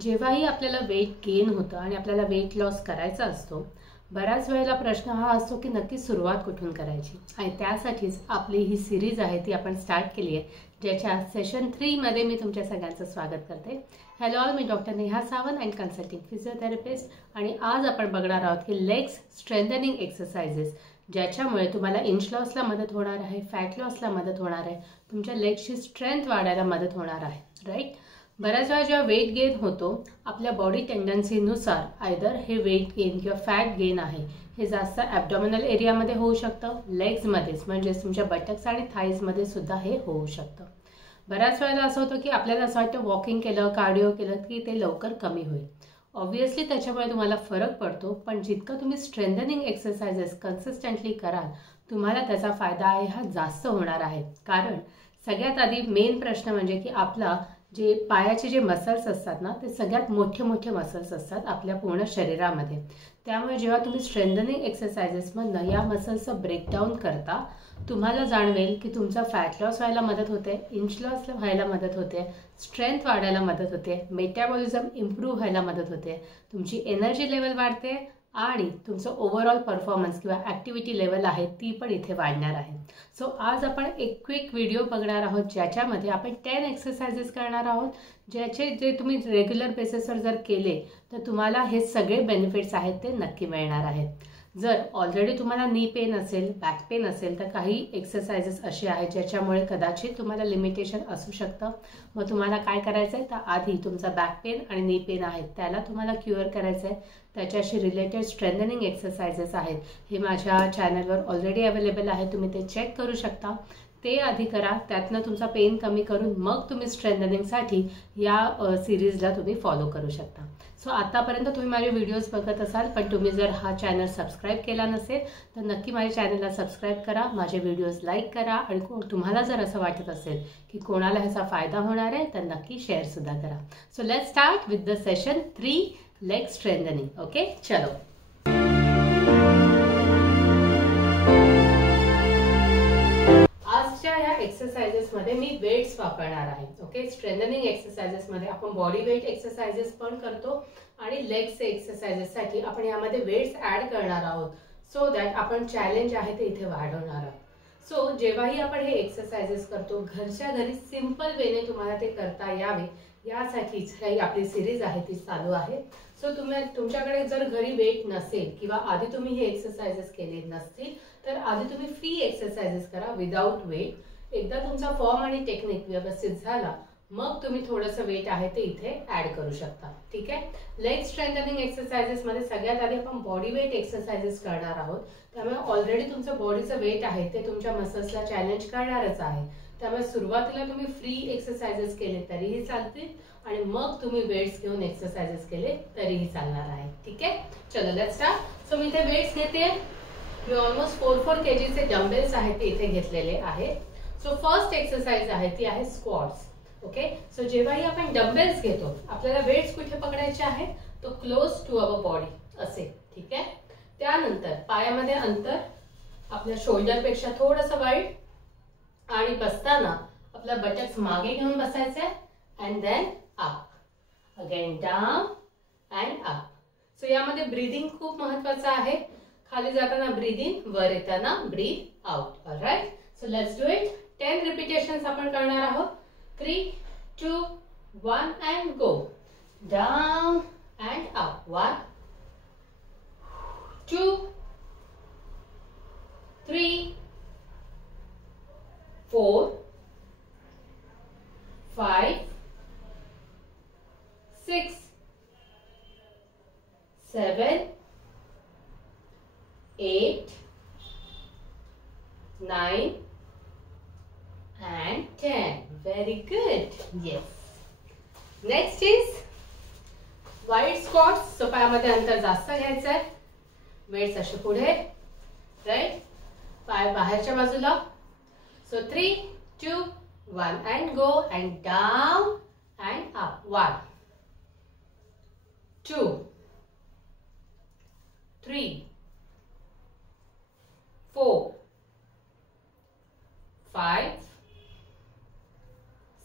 जेव्हाही आपल्याला weight gain होतं आणि आपल्याला वेट लॉस करायचा असतो, बऱ्याच वेळेला प्रश्न हा असतो की नक्की सुरुवात कुठून करायची. आणि त्यासाठीच आपली ही सिरीज आहे ती आपण स्टार्ट केली आहे, ज्याच्या सेशन 3 मध्ये मी तुमच्या सगळ्यांचं स्वागत करते. Hello all, me doctor Neha Sawant and consulting physiotherapist. आणि आज आपण बघणार आहोत की लेग्स स्ट्रेंथनिंग एक्सरसाइजेस, ज्याच्यामुळे तुम्हाला इंच लॉसला मदत होणार आहे, फॅट लॉसला मदत होणार आहे, तुमच्या लेग्सची स्ट्रेंथ वाढायला मदत होणार आहे. राईट. बऱ्याच वेळा जेव्हा वेट गेन होतो, आपल्या बॉडी टेंडन्सीनुसार आयदर हे वेट गेन किंवा फॅट गेन आहे हे जास्त ॲब्डॉमिनल एरियामध्ये होऊ शकतं, लेग्समध्येच म्हणजेच तुमच्या बटक्स आणि थाईजमध्ये सुद्धा हे होऊ शकतं. बऱ्याच वेळेला असं होतं की आपल्याला असं वाटतं वॉकिंग केलं, कार्डिओ केलं की ते लवकर कमी होईल. ऑब्व्हियसली त्याच्यामुळे तुम्हाला फरक पडतो, पण जितकं तुम्ही स्ट्रेंथनिंग एक्सरसाइजेस कन्सिस्टंटली कराल, तुम्हाला त्याचा फायदा आहे हा जास्त होणार आहे. कारण सगळ्यात आधी मेन प्रश्न म्हणजे की आपला जे पायाचे जे मसल्स असतात ना, ते सगळ्यात मोठे मोठे मसल्स असतात आपल्या पूर्ण शरीरामध्ये. त्यामुळे जेव्हा तुम्ही स्ट्रेंथनिंग एक्सरसाइजेसमधनं या मसल्सचं ब्रेकडाऊन करता, तुम्हाला जाणवेल की तुमचा फॅट लॉस व्हायला मदत होते, इंच लॉस व्हायला मदत होते, स्ट्रेंथ वाढायला मदत होते, मेटाबॉलिझम इम्प्रूव्ह व्हायला मदत होते, तुमची एनर्जी लेवल वाढते आणि तुमचं ओव्हरऑल परफॉर्मन्स किंवा ॲक्टिव्हिटी लेवल आहे ती पण इथे वाढणार आहे. सो आज आपण एक क्विक व्हिडिओ बघणार आहोत, ज्याच्यामध्ये आपण 10 एक्सरसाइजेस करणार आहोत, जे तुम्ही रेग्युलर बेसिसवर जर केले तर तुम्हाला हे सगळे बेनिफिट्स आहेत ते नक्की मिळणार आहेत. जर ऑलरेडी तुम्हाला नी पेन असेल, बॅक पेन असेल, तर काही एक्सरसाइजेस असे आहेत ज्याच्यामुळे कदाचित तुम्हाला लिमिटेशन असू शकतं. मग तुम्हाला काय करायचं आहे, तर आधी तुमचा बॅक पेन आणि नी पेन आहे त्याला तुम्हाला क्युअर करायचं आहे. त्याच्याशी रिलेटेड स्ट्रेंथनिंग एक्सरसाइजेस आहेत, हे माझ्या चॅनलवर ऑलरेडी अवेलेबल आहे, तुम्ही ते चेक करू शकता. ते आधी करा, त्यातनं तुमचा पेन कमी करून मग तुम्ही स्ट्रेंथनिंगसाठी या सिरीजला तुम्ही फॉलो करू शकता. सो आतापर्यंत तुम्ही माझे व्हिडिओज बघत असाल, पण तुम्ही जर हा चॅनल सबस्क्राईब केला नसेल तर नक्की माझ्या चॅनलला सबस्क्राईब करा, माझे व्हिडिओज लाईक करा आणि तुम्हाला जर असं वाटत असेल की कोणाला ह्याचा फायदा होणार आहे तर नक्की शेअरसुद्धा करा. So let's start with the session 3 leg strengthening. Okay, चलो. आजच्या या एक्सरसाइजेस मध्ये मी वेट्स वापरणार आहे. ओके, स्ट्रेंथनिंग एक्सरसाइजेस मध्ये आपण बॉडी वेट एक्सरसाइजेस पण करतो आणि लेग्स एक्सरसाइजेस साठी आपण यामध्ये वेट्स ऍड करणार आहोत, सो दॅट आपण चॅलेंज आहे ते इथे वाढवणार आहोत. सो जेव्हाही आपण हे एक्सरसाइजेस करतो, घरच्या घरी सिंपल वेने तुम्हाला ते करता यावे यासाठीच ही आपली सिरीज आहे ती चालू आहे. सो तुमच्याकडे जर घरी वेट नसेल किंवा आधी तुम्ही हे एक्सरसाइजेस केले नसतील तर आधी तुम्ही फ्री एक्सरसाइजेस करा विदाउट वेट. एकदा तुमचा फॉर्म आणि टेक्निक व्यवस्थित झाला मग तुम्ही थोडंसं वेट आहे ते इथे ऍड करू शकता. ठीक आहे. लेग स्ट्रेंथनिंग एक्सरसाइजेस मध्ये सगळ्यात आधी आपण बॉडी वेट एक्सरसाइजेस करणार आहोत. त्यामुळे ऑलरेडी तुमचं बॉडीचं वेट आहे ते तुमच्या मसल्सला चॅलेंज करणारच आहे. त्यामुळे सुरुवातीला तुम्ही फ्री एक्सरसाइजेस केले तरीही चालतील आणि मग तुम्ही वेट्स घेऊन एक्सरसाइजेस केले तरीही चालणार आहे. ठीक आहे, चलो लेट्स स्टार्ट. सो मी इथे वेट्स घेते. मी ऑलमोस्ट 4 kg डंबेल्स आहेत ते इथे घेतलेले आहेत. सो फर्स्ट एक्सरसाइज आहे ती आहे स्क्वॉट्स. ओके, सो जेव्हाही आपण डंबेल्स घेतो आपल्याला वेट्स कुठे पकडायचे आहे, तो क्लोज टू अवर बॉडी असे. ठीक आहे. त्यानंतर पायामध्ये अंतर आपल्या शोल्डर पेक्षा थोडंसं वाईड आणि बसताना आपला बटक्स मागे घेऊन बसायचे and then up, again down and up. So यामध्ये ब्रीदिंग खूप महत्वाचं आहे. खाली जाताना ब्रीद इन, वर येताना breathe out. Alright, so let's do it. 10 repetitions आपण करणार आहोत. 3, 2, 1 and go. Down and up. 1, 2, 3, 4, 5, 6, 7, 8, 9 and 10. Very good. Yes. Next is wide squats. So पायामध्ये अंतर जास्त घ्यायचं आहे. वेट्स असे पुढे, राईट, पाय बाहेरच्या बाजूला. So 3, 2, 1 and go and down and up. 1, 2, 3, 4, 5,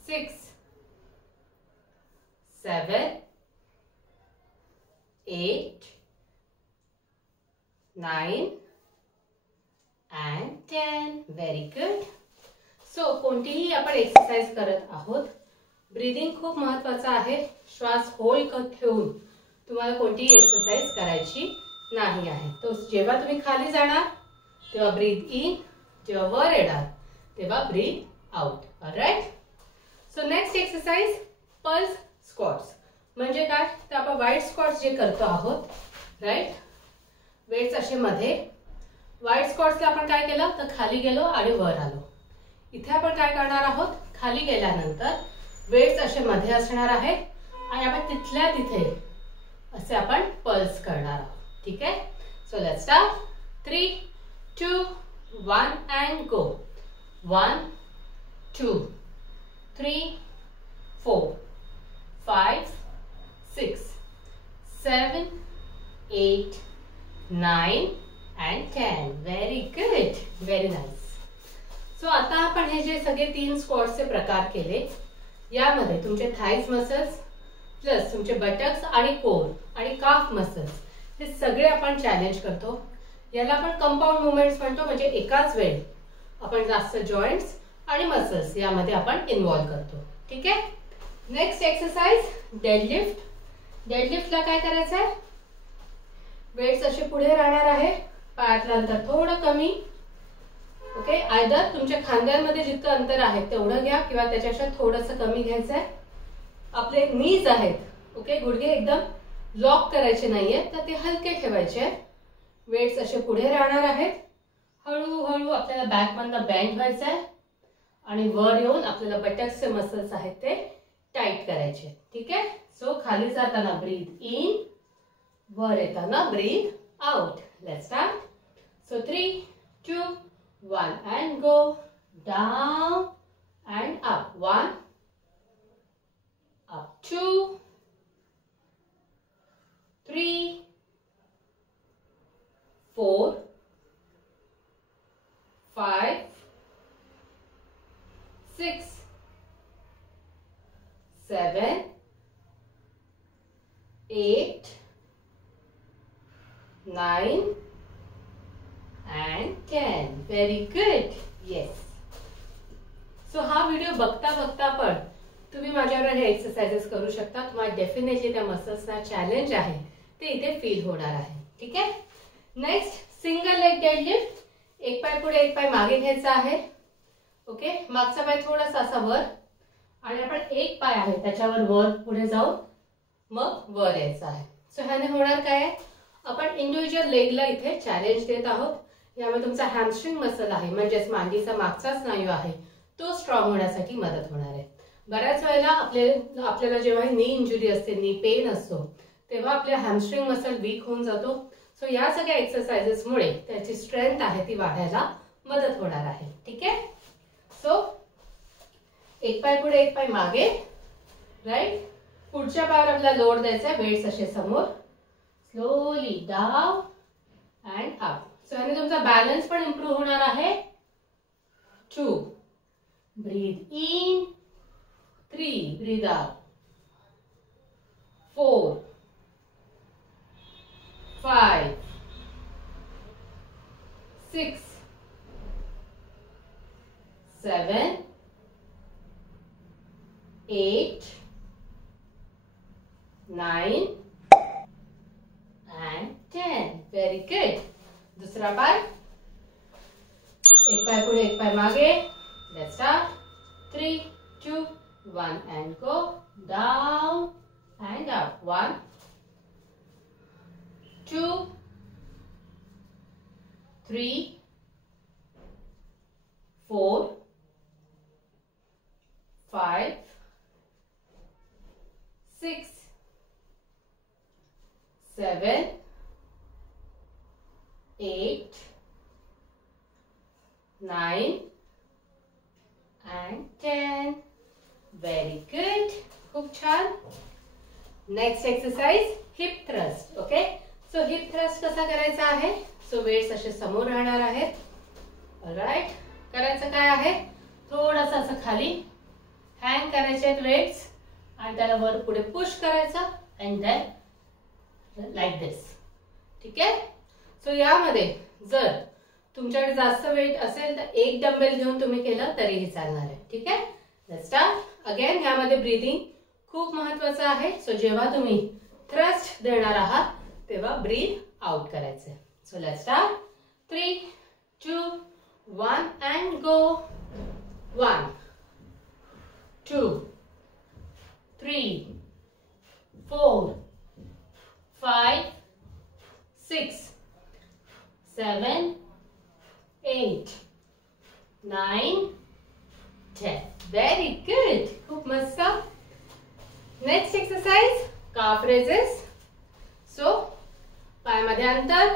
6, 7, 9 and 10. Very good. So कोणतीही आपण एक्सरसाइज करत आहोत, ब्रीदिंग खूप महत्त्वाचं आहे. श्वास होल्ड ठेवून तुम्हाला कोणतीही एक्सरसाइज करायची नाही आहे. तो जेव्हा तुम्ही खाली जाणार तेव्हा ब्रीथ इन, जेव्हा वर येणार तेव्हा breathe out. Alright. So next exercise pulse squats. म्हणजे काय तर आपण वाईट स्क्वॉट्स जे करतो आहोत, राईट. वेट्स असे मध्ये वाईट स्क्वॉट्सला आपण काय केलं तर खाली गेलो आणि वर आलो. इथे आपण काय करणार आहोत, खाली गेल्यानंतर वेट्स असे मध्ये असणार आहेत आणि आपण तिथल्या तिथे असे आपण पल्स करणार आहोत. ठीक आहे. So let's start. 3 2 1 and go. 1 2 3 4 5 6 7 8 9 and 10. Very good. Very nice. So आता आपण हे जे सगळे 3 स्क्वॉट्सचे प्रकार केले, यामध्ये तुमचे थाईज मसल्स प्लस तुमचे बटक्स आणि कोर आणि काफ मसल्स हे सगळे आपण चॅलेंज करतो. याला आपण कंपाऊंड मुवमेंट्स म्हणतो. म्हणजे एकाच वेळी आपण जास्त जॉइंट्स आणि मसल्स यामध्ये आपण इन्व्हॉल्व करतो. ठीक आहे. Next exercise deadlift. डेडलिफ्टला काय करायचं आहे, वेट्स असे पुढे राहणार आहे, पायातलं अंतर थोडं कमी. ओके. आयदर तुमच्या खांद्यांमध्ये जितकं अंतर आहे तेवढं घ्या किंवा त्याच्यापेक्षा थोडंसं कमी घ्यायचं आहे. आपले नीज आहेत, ओके, गुडघे एकदम लॉक करायचे नाहीये तर ते हलके ठेवायचे. वेट्स असे पुढे राहणार आहेत. हळूहळू आपल्याला बॅकमधनं बँड व्हायचं आहे आणि वर येऊन आपल्याला बटक्सचे मसल्स आहेत ते टाईट करायचे. ठीक आहे. सो खाली जाताना ब्रीथ इन, वर येताना breathe out. Let's start. So 3 2 1 and go. Down and up. 1 up. 2 3 4 5 6 7 8 9 and 10. Very good. Yes. So हा व्हिडिओ बघता बघता पण तुम्ही माझ्यावर हे एक्सरसाइजेस करू शकता. तुम्हाला डेफिनेटली त्या मसल्सना चॅलेंज आहे ते इथे फील होणार आहे. ठीक आहे. Next single leg deadlift. एक पाय पुढे एक पाय मागे घ्यायचा आहे. ओके. मागचा पाय थोडासा असा वर आणि आपण एक पाय आहे त्याच्यावर वर पुढे जाऊन मग वर यायचं आहे. सो ह्याने होणार काय आहे, आपण इंडिव्हिज्युअल लेगला इथे चॅलेंज देत आहोत. यामुळे तुमचा हॅमस्ट्रिंग मसल आहे म्हणजेच मांडीचा मागचा स्नायू आहे तो स्ट्रॉंग होण्यासाठी मदत होणार आहे. बऱ्याच वेळेला आपल्याला जेव्हा नी इंजुरी असते, नी पेन असतो, तेव्हा आपल्या हॅमस्ट्रिंग मसल वीक होऊन जातो. सो या सगळ्या एक्सरसाइजेसमुळे त्याची स्ट्रेंथ आहे ती वाढायला मदत होणार आहे. ठीक आहे. सो एक पाय पुढे एक पाय मागे, राईट. पुढच्या पायावर आपल्याला लोड द्यायचा आहे. वेट्स असे समोर, slowly down and up. So याने तुमचा बॅलन्स पण इम्प्रूव्ह होणार आहे. 2 breath in, 3 breath out, 4 5 6 7 8 9 and 10. Very good. दूसरा पाय, एक पाय पुढे एक पाय मागे. Let's start. 3 2 1 and go. Down and up. 1 2 3 4 5 6 7 8 9 and 10. Very good. खूप छान. Next exercise heap thrust. Okay. So heap thrust कसा करायचा आहे, सो वेट्स असे समोर राहणार आहेत. ऑलराइट. करायचं काय आहे, थोडंसं असं खाली हँग करायचे आहेत वेट्स आणि त्याला वर पुढे पुश करायचं अँड देन लाईक दिस. ठीक आहे. सो यामध्ये जर तुमच्याकडे जास्त वेट असेल तर एक डंबेल घेऊन तुम्ही केलं तरीही चालणार आहे. ठीक आहे. Let's start again. यामध्ये ब्रीदिंग खूप महत्वाचं आहे. सो जेव्हा तुम्ही थ्रस्ट देणार आहात तेव्हा ब्रीथ आउट करायचं. So let's start. 3, 2, 1 and go. 1, 2, 3, 4, 5, 6, 7, 8, 9, 10. Very good. खूप मस्त. नेक्स्ट एक्सरसाइज काफ रेजेस. सो पायामध्ये अंतर,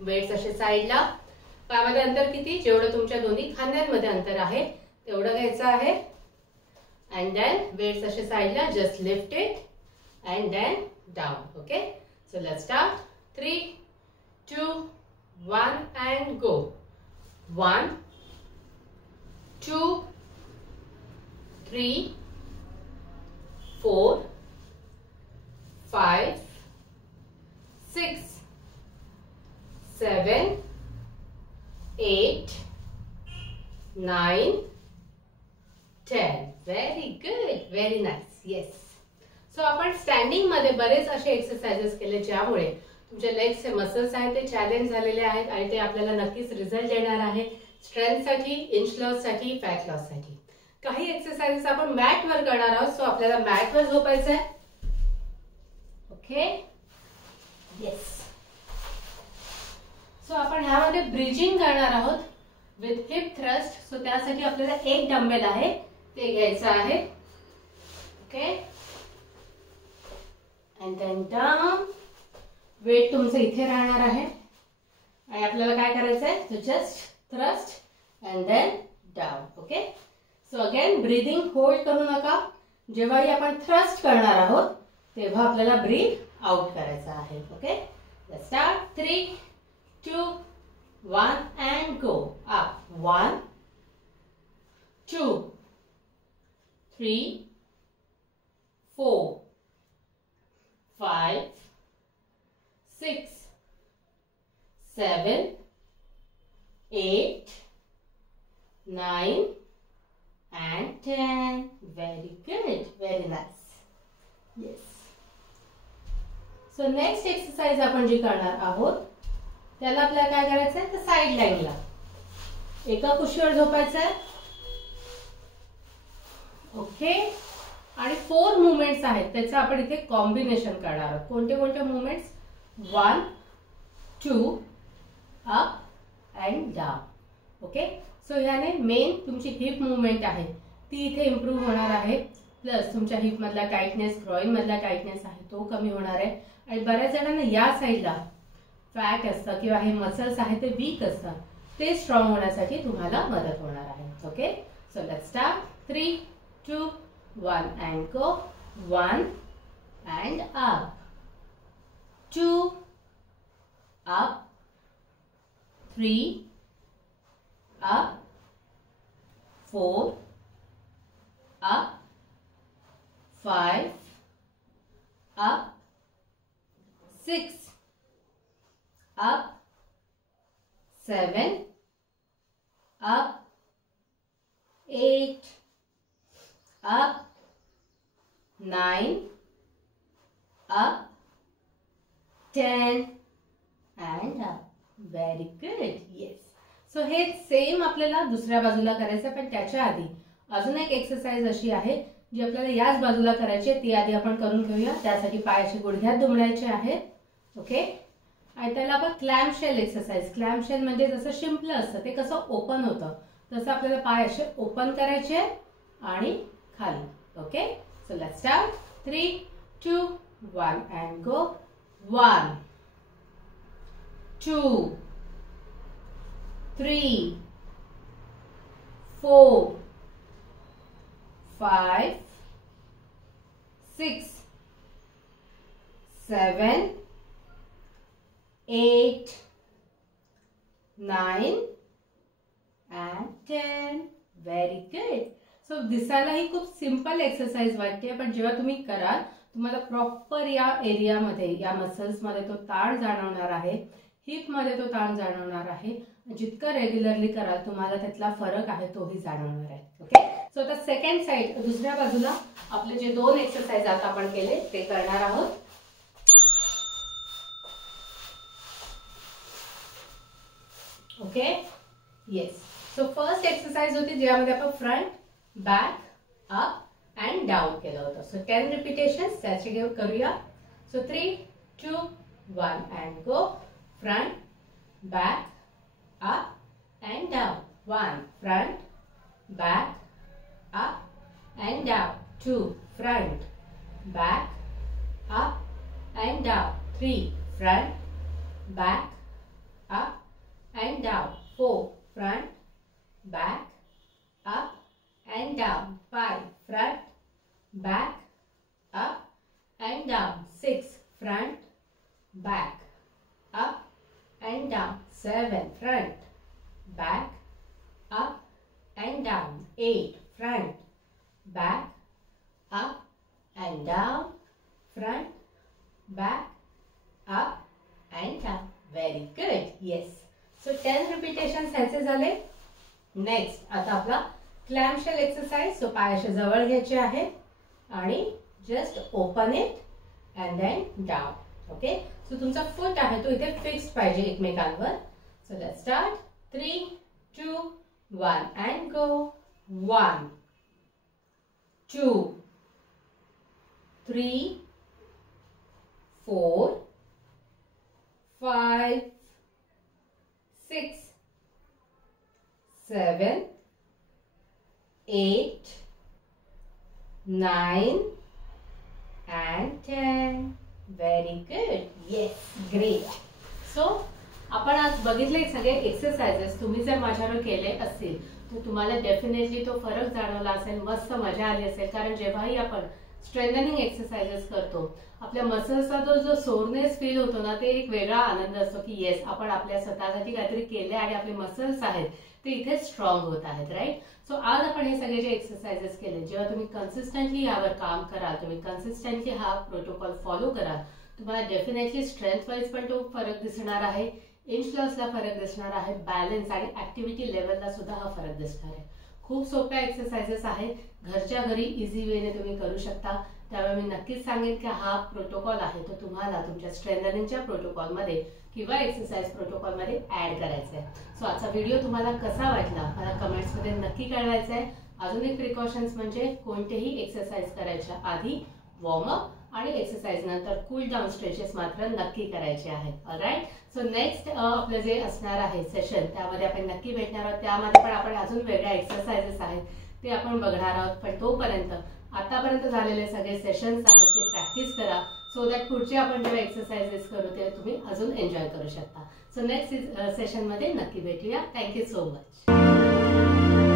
वेट्स असे साईडला. पायामध्ये अंतर किती? जेवढं तुमच्या दोन्ही खांद्यांमध्ये अंतर आहे तेवढं घ्यायचं आहे. अँड देन वेट्स असे साईडला. Just lift it and then down. Okay. So let's start. 3, 2, 1 and go. 1, 2, 3, 4, 5, 6, 7, 8, 9, 10. Very good. Very nice. Yes. So आपण स्टँडिंग मध्ये बरेच असे एक्सरसाइजेस केले ज्यामुळे तुमच्या लेग्सचे मसल्स आहेत ते चॅलेंज झालेले आहेत आणि ते आपल्याला नक्कीच रिझल्ट देणार आहे. स्ट्रेंथसाठी, इंच लॉससाठी, फॅट लॉससाठी. काही एक्सरसाइजेस आपण मॅटवर करणार आहोत. सो आपल्याला मॅटवर झोपायचं आहे. ओके. येस. सो आपण ह्यामध्ये ब्रिजिंग करणार आहोत विथ हिप थ्रस्ट. सो त्यासाठी आपल्याला एक डंबेल आहे ते घ्यायचं आहे. Okay. And then down. Weight तुमचं इथे राहणार आहे आणि आपल्याला काय करायचं आहे? So just thrust and then down. Okay. So again breathing hold करू नका. जेव्हाही आपण थ्रस्ट करणार आहोत तेव्हा आपल्याला ब्रीथ आउट करायचं आहे. Okay. Let's start. 3, 2, 1 and go. Up. 1, 2, 3, 4, 5, 6, 7, 8, 9 and 10. Very good. Very nice. Yes. So next exercise आपण जी करणार आहोत त्याला आपल्याला काय करायचं आहे? तर साइड लाईनला एका कुशीवर झोपायचं आहे. ओके. आणि 4 मुवमेंट्स आहेत त्याचं आपण इथे कॉम्बिनेशन करणार आहोत. कोणते कोणते movements? 1, 2, up and down. Okay. So ह्याने मेन तुमची हिप मुवमेंट आहे ती इथे इम्प्रूव्ह होणार आहे. प्लस तुमच्या हिप मधला टाइटनेस, ग्रॉइन मधला टाइटनेस आहे तो कमी होणार आहे. आणि बऱ्याच जणांना या साईडला फॅट असतं किंवा हे मसल्स आहे ते वीक असतात ते स्ट्रॉंग होण्यासाठी तुम्हाला मदत होणार आहे. Okay. So let's start. 3, 2, 1 and go. 1 and up. 2, up. 3, up. 4, up. 5, up. 6, up. 7, up. 8, up. 9, up. 10 and up. Very good. Yes. So हे सेम आपल्याला दुसऱ्या बाजूला करायचं पण त्याच्या आधी अजून एक एक्सरसाइज अशी आहे जी आपल्याला याच बाजूला करायची आहे. ती आधी आपण करून घेऊया. त्यासाठी पायाचे गुडघ्यात दुमडायचे आहेत. ओके. आणि त्याला आपण clamp shell exercise. Clamp shell म्हणजे जसं शिंपलं असतं ते कसं ओपन होतं तसं आपल्याला पाय असे ओपन करायचे आणि खाली. Okay. So let's start. 3, 2, 1 and go. 1, 2, 3, 4, 5, 6, 7, 8, 9 and 10. Very good. So दिसायला ही खूप सिंपल एक्सरसाइज वाटते पण जेव्हा तुम्ही कराल तुम्हाला प्रॉपर या एरियामध्ये या मसल्समध्ये तो ताण जाणवणार आहे हिपमध्ये तो ताण जाणवणार आहे. जितकं रेग्युलरली कराल तुम्हाला त्यातला फरक आहे तोही जाणवणार आहे. ओके, सो आता सेकंड साइड दुसऱ्या बाजूला आपले जे 2 एक्सरसाइज आता आपण केले ते करणार आहोत. Okay, yes. So first exercise होती ज्यामध्ये आपण front, back, up and down केलं होतं. सो 10 रिपिटेशन्स त्याचे करूया. So 3, 2, 1 and go. Front, back, up and down. 1, front, back, up and down. 2, front, back, up and down. 3, front, back, up and down. 4, front, back, up and down. 5, front, back, up and down. 6, front, back, up and down. 7, front, back, up and down. 8, front, back, up and down. Front, back, up and down. Very good. Yes. So 10 repetitions ह्याचे झाले. Next आता आपला क्लॅम्पशेल exercise. So पायाच्या जवळ घ्यायचे आहे आणि just open it and then down. Okay, so तुमचा फूट आहे तो इथे फिक्स्ड पाहिजे एकमेकांवर. So let's start. 3, 2, 1 and go. 1, 2, 3, 4, 5, 6, 7, 8, 9 and 10. Very good. Yes, great. So आपण आज बघितले सगळे एक्सरसाइजेस. तुम्ही जर माझ्यावर केले असतील तर तुम्हाला डेफिनेटली तो फरक जाणवला असेल, मस्त मजा आली असेल. कारण जेव्हाही आपण स्ट्रेंथनिंग एक्सरसाइजेस करतो आपल्या मसल्सचा जो सोरनेस फील होतो ना, ते एक वेगळा आनंद असतो की येस आपण आपल्या स्वतःसाठी काहीतरी केले आणि आपले मसल्स आहेत ते इथे स्ट्रॉंग होत आहेत. राईट. सो आज आपण हे सगळे जे एक्सरसाइजेस केले, जेव्हा तुम्ही कन्सिस्टंटली यावर काम कराल, तुम्ही कन्सिस्टंटली हा प्रोटोकॉल फॉलो कराल, तुम्हाला डेफिनेटली स्ट्रेंथ वाईज पण तो फरक दिसणार आहे, इंच लॉसला फरक दिसणार आहे, बॅलन्स आणि ऍक्टिव्हिटी लेवलला सुद्धा हा फरक दिसणार आहे. खूप सोप्या एक्सरसाइजेस आहेत, घरच्या घरी इझी वेने तुम्ही करू शकता. त्यामुळे मी नक्कीच सांगेन की हा प्रोटोकॉल आहे तो तुम्हाला तुमच्या स्ट्रेंथनिंगच्या प्रोटोकॉलमध्ये किंवा एक्सरसाइज प्रोटोकॉलमध्ये ऍड करायचा आहे. सो आजचा व्हिडिओ तुम्हाला कसा वाटला मला कमेंट्समध्ये नक्की कळवायचा आहे. अजून एक प्रिकॉशन्स म्हणजे कोणतेही एक्सरसाइज करायच्या आधी वॉर्मअप आणि एक्सरसाइज नंतर कूल डाऊन स्ट्रेचेस मात्र नक्की करायचे आहेत. ऑलराईट. सो नेक्स्ट आपलं जे असणार आहे सेशन त्यामध्ये आपण नक्की भेटणार आहोत. त्यामध्ये पण आपण अजून वेगळ्या एक्सरसाइजेस आहेत ते आपण बघणार आहोत. पण तोपर्यंत आतापर्यंत झालेले सगळे सेशन्स आहेत ते प्रॅक्टिस करा, सो दॅट पुढचे आपण जेव्हा एक्सरसाइजेस करू ते तुम्ही अजून एन्जॉय करू शकता. सो नेक्स्ट सेशनमध्ये नक्की भेटूया. Thank you so much.